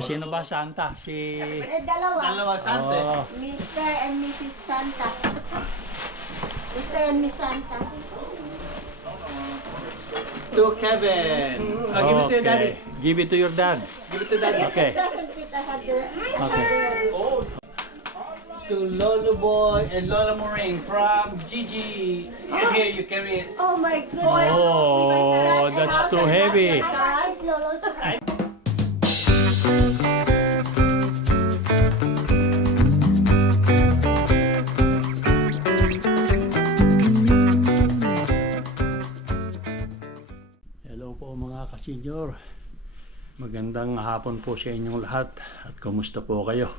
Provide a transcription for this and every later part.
Sino ba Santa? Dalawa Santa. Oh. Mr. and Mrs. Santa. Mr. and Miss Santa. To Kevin. Give it to your daddy. Give it to your dad. Give it to daddy. Okay. Doesn't fit us at the... Okay. To Lolo Boy and Lola Moring from Gigi. Here, you carry it. Oh my goodness. Oh, that's too heavy. Guys, Lolo. Hello po mga ka-senior. Magandang hapon po sa inyong lahat. At kumusta po kayo?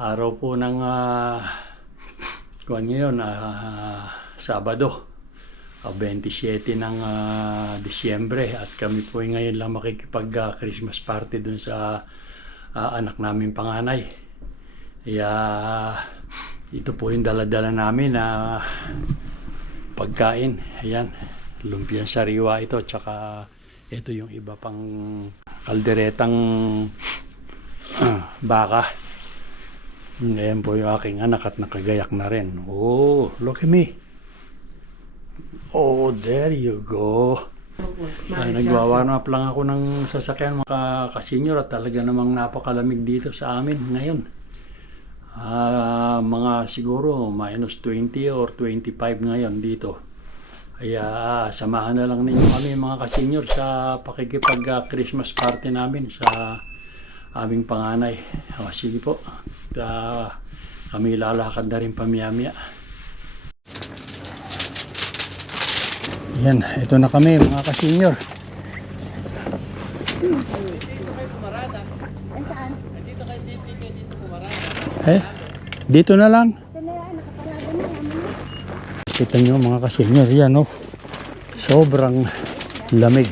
Araw po ng ngayon, Sabado, 27 ng Disyembre. At kami po ngayon lang makikipag-Christmas party dun sa anak namin panganay. Kaya ito po yung dala-dala namin na pagkain. Ayan, lumpiang sariwa ito. Tsaka ito yung iba pang kalderetang baka. Ngayon po yung aking anak at nakagayak na rin. Oh, look at me. Oh, there you go. Nagwawarm up lang ako ng sasakyan mga ka-senior at talaga namang napakalamig dito sa amin ngayon. Mga siguro minus 20 or 25 ngayon dito. Kaya samahan na lang ninyo kami mga ka-senior sa pakikipag-Christmas party namin sa aming panganay. O, sige po. Kami lalakad na rin pamiyamya. Yan, ito na kami mga ka-senior. Saan? Dito kayo dito pumarada. Dito na lang. Ito na yan, nakaparada na naman. Kita nyo mga ka-senior, yan oh. Sobrang lamig.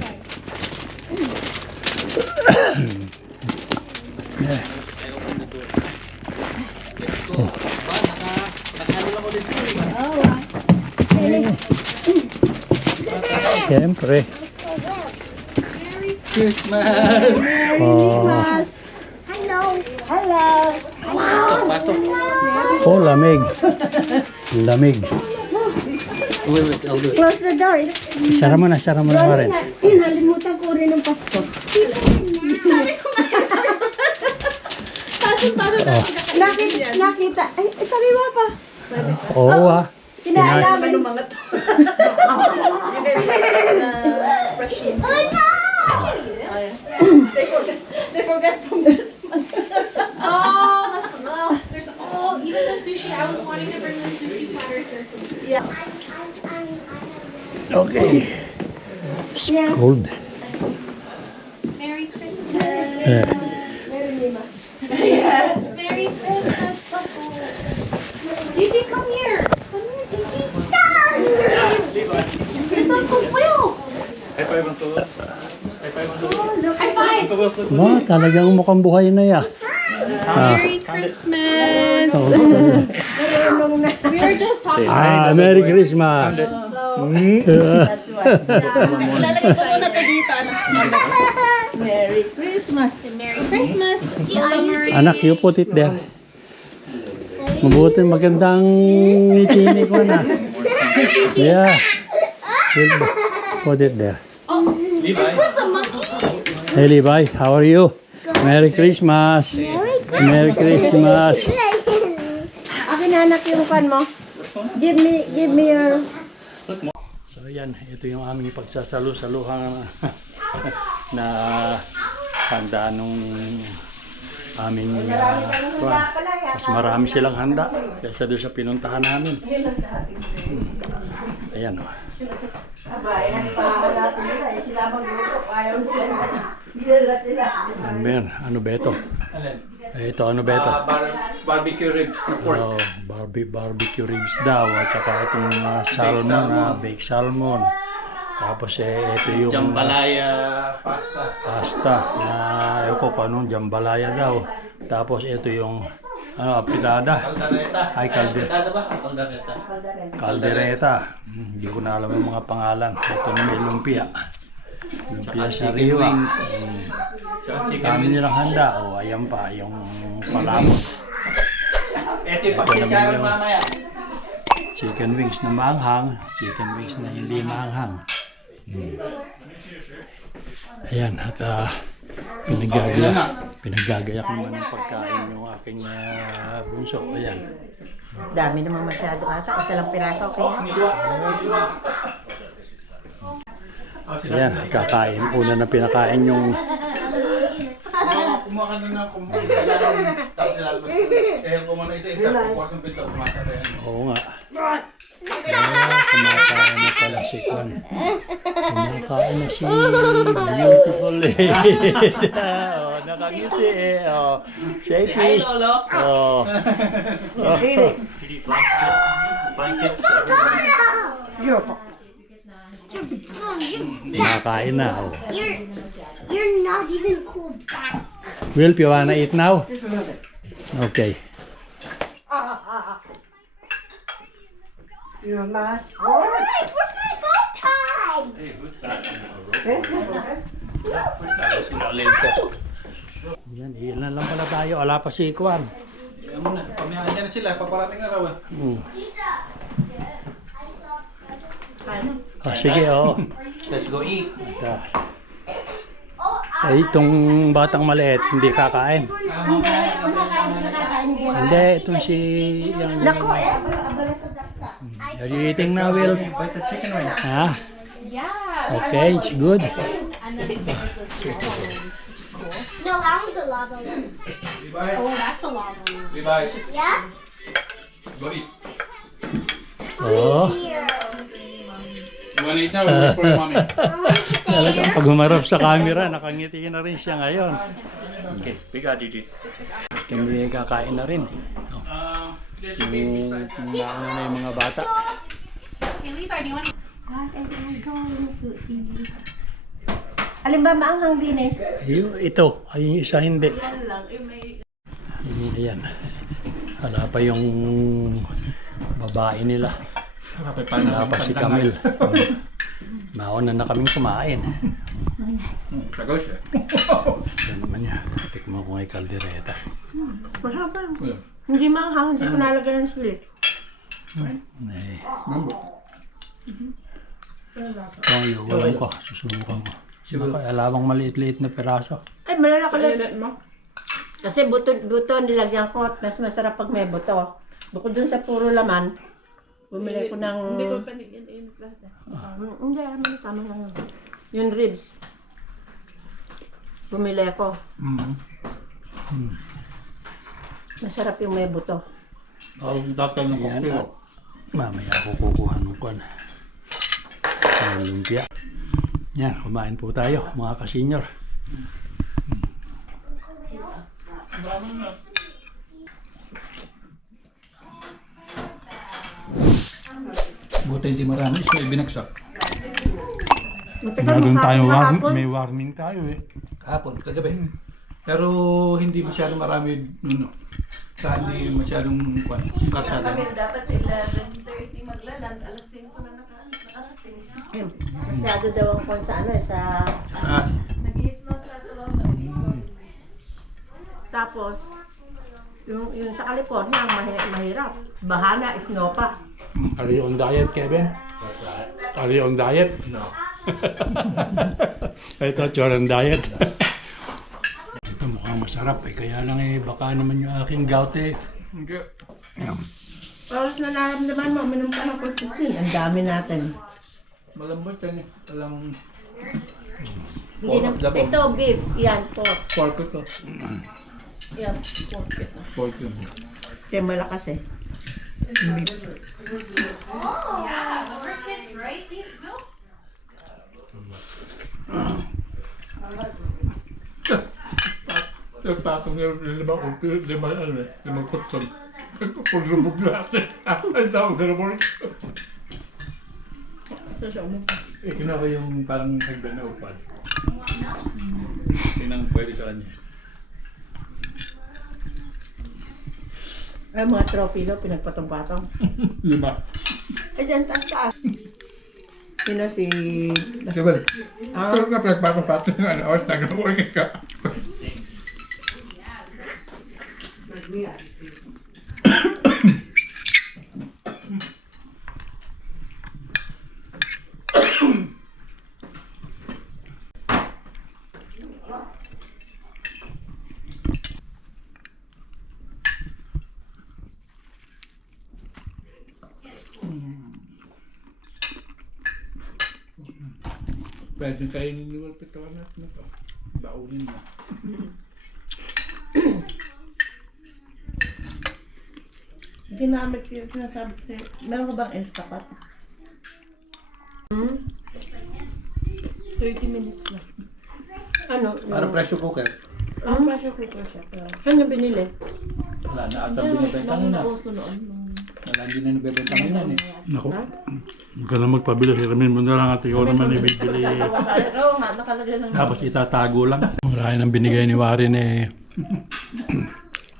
Siyempre. Christmas! Christmas. Hello. Hello. Pasok. Oh, lamig. Lamig. Wait, I'll do it. Close the door. Sara mo na rin. Nalimutan ko rin ng Pasko. Oh. Nakita. Ay, sabi mo pa. Oo ah. Inaalaman ng mga Oh no! They forgot from this month. Oh, that's there's even the sushi. I was wanting to bring the sushi platter here. Yeah. Okay. It's cold. Merry Christmas. Eh, Yes. Merry Christmas. Gigi, come here. Come here, Gigi. It's Uncle Will. High five. ba, talagang mukhang buhay na ya. Merry Christmas. Oh, We were just talking. Merry Christmas. Ilalagay ko muna to dito. Merry Christmas. Merry Christmas. Lola Marie. Anak, you put it there. Mabuti magandang ngiti ko na. Yeah. Put it there. Oh, is this a monkey? Hey Levi, how are you? Merry Christmas. Merry Christmas. Akin na anak yung pan mo. Give me your... So yan, ito yung aming pagsasalu-saluhan na handa nung aming mas marami silang handa kaysa doon sa pinuntahan namin. Ayan o. Ano ba ito? Ito, ano ba ito? Barbecue ribs na pork. Oh, barbecue ribs daw at saka itong salmon, baked salmon. Tapos ito yung Jambalaya pasta. pasta na ewan ko kung anong jambalaya daw. Tapos ito yung apitada. Caldereta. Ay, Caldereta ba? Caldereta. caldereta. Hindi ko na alam yung mga pangalan. Ito na may lumpia. Lumpia Tsaka sa chicken riwa. wings. Dami nilang handa. O, ayan pa, yung palabok. Ito yung pagkisyaran mamaya. Chicken wings na maanghang, chicken wings na hindi maanghang. Ayan, at pinagagayak naman ng pagkain yung aking bunso. Ayan. Dami naman masyado ata. Isa lang piraso. Ayan, kakain. Una na pinakain yung Kumuha ka na ng kumpanya lang. Tapos nilalabas ko. Kaya kumuha na isa-isa. Kukuha ng pinto. Kumatabayan. oo nga. Kumakain na pala si Kwan. Kumakain na si beautiful lady. Oh, nakangiti eh. Oh, say Hi, peace. Lolo. Oh. Kumakain na. Oh. You're not even cool back. Will, you wanna eat now? Okay. Alright, where's my bow tie? Yan, ilan lang pala tayo. Wala pa si Kwan. Kaya muna. Pamiyahan dyan na sila. Paparating na raw. Ah, sige, oo. Let's go eat. Ay, itong batang maliit, hindi kakain. Hindi, itong si... Yung, Nako, abala sa dakta. are you eating now, Will? Bite the chicken right now. Ah, Yeah. okay, it's good. And then there's a small one, which is cool. No, that was the lava one. Oh, that's the lava one. Levi. Yeah? Go eat. Oh, Here. You wanna eat now or wait for your mommy? talagang pag humarap sa camera, nakangiti na rin siya ngayon. Okay. Piga, Gigi. Kami kakain na rin. There's your baby Yung side. kumain na yung mga bata. Hey, Levi, do you want to? Alin ba maanghang din eh? Ito, ay yung isa hindi. Ayan. Wala pa yung babae nila. Wala pa si Camille. Mauna na kaming kumain. Tagal siya. Yan naman yan. Tikman ko ngay kaldereta. Masarap. Hindi maanghang, hindi ko nalagyan ng sili. Eh. Kaya walang ko. Susubukan ko. Alawang maliit-liit na piraso. Ay, malalaki lang. Kasi buto nilagyan ko at mas masarap pag may buto. Bukod dun sa puro laman, bumili ko ng... Hindi ko panigin Hindi, tama lang yun. Yung ribs. Bumili ko. Masarap yung may buto. Ang doctor ng Yan. cocktail. Mamaya ako kukuha ng kwan. Lumpia. Yan, kumain po tayo mga ka-senior. Buti hindi marami. So, ibinagsak. Meron tayo may warning tayo eh. Kahapon, kagabi. Pero hindi masyadong marami nuno. Sa hindi masyadong karsada. Dapat 11:30 maglaland, alas 5 na nakarating. Masyado daw ang kwan sa ano eh, sa... Nag-i-snow sa tulong. Tapos, yung sa California, ang mahirap. Bahana, snow pa. Are you on diet, Kevin? Are you on diet? No. I thought you're on diet. Ito mukhang masarap eh. Kaya lang eh, baka naman yung aking gout eh. Hindi. Oras na naramdaman mo, minum ka ng kurtutsin. Ang dami natin. Malambot yan eh. Walang Hindi na, ito, beef. Yan, pork. pork ito. Yan, pork ito. Pork yun. Kaya malakas eh. Yeah, we're kids, right? Will? Yung patong yung lima kutson. Pag lumog natin. Ang tawag na lumog. Ito yung parang hagdan na upad. Tinang pwede sa kanya. Ay, mga trophy no, pinagpatong-patong. 5. Ay, dyan, taas-taas. Sino si... Sabi, sure ka pinagpapapatong ng ano, oras na gawin ka. Pwede kainin ni Walpit ito na ito. Baunin mo. Ginamit ko yung sinasabi ko sa'yo. Meron ka bang Instapot? 30 minutes na. Ano? Para pressure cooker. Ang pressure cooker siya. Ano binili? Wala na ata binibenta na. Nauso noon. Wala hindi na nabibenta ngayon eh. Naku, huwag ka na magpabili. Hiramin mo na lang at ikaw naman ibibili. Oo nga, nakalagay ng... Tapos itatago lang. Marami nang binigay ni Warren eh.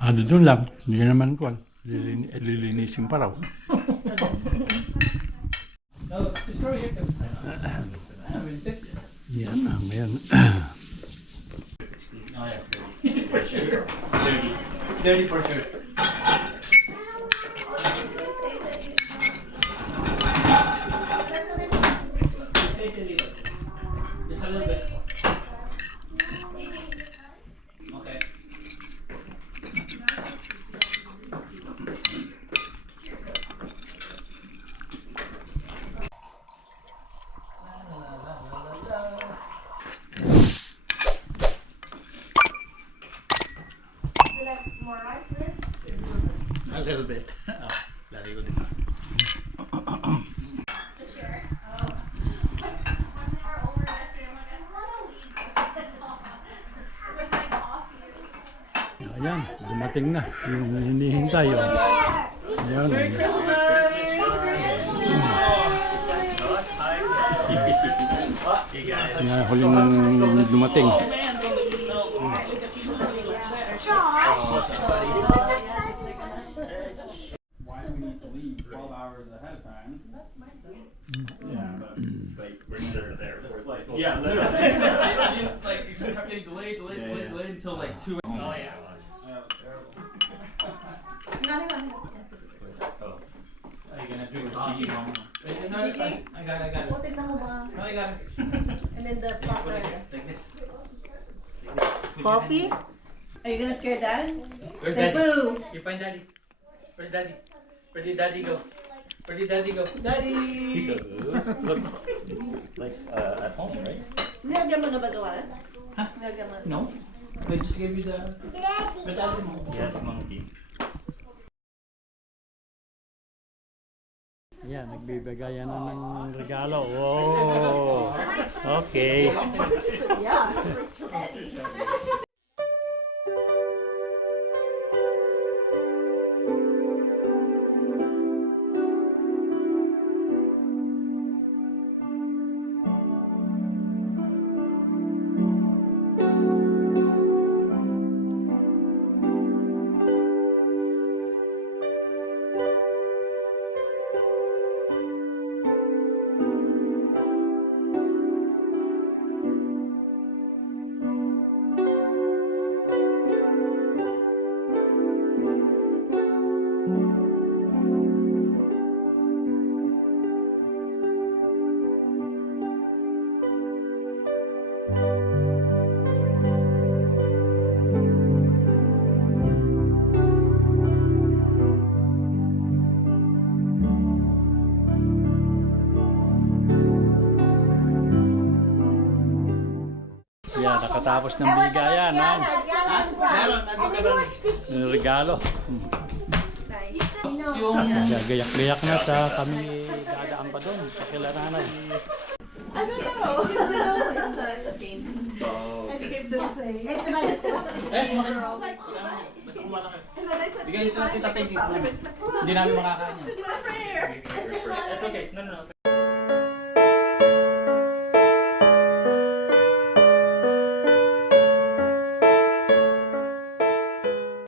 Ano dun lang. Hindi naman kuwan. Lilinisin pa raw. Yan, yan. Oh, yes. For sure. Dirty. Dirty for sure. Just a little bit. Okay. A little bit. Oh, lari ko dito. Ayan, dumating na. Yung hinihintay. Oh. Ayan. Ayan, huling dumating. Why do we need to leave 12 hours ahead of time? Yeah, literally. Like, it just kept getting delayed until like 2. Oh, yeah. Are you gonna drink the Gigi? Wait, no, it's fine. I got it. No, I got it. And then the pot Like this. Coffee? Are you gonna scare Dad? Where's Say Daddy? boo! You find Daddy. Where's Daddy? Where did Daddy go? Where did Daddy go? Daddy! Look, like at home, right? Nilagyan mo na ba ito, Warren? Huh? Nilagyan mo na. No. They just gave you the Daddy mo. Yes, monkey. Ayan, nagbibigay na ng regalo. Wow! Okay. Yeah. Yan, nakatapos ng bigayan. Ha? Meron, nandun ka ba? Yung regalo. Yung... Gayak-gayak na sa kami dadaan pa doon sa kilaranay. Bigay sa Tita Peggy. Hindi namin makakain yan. It's okay. No.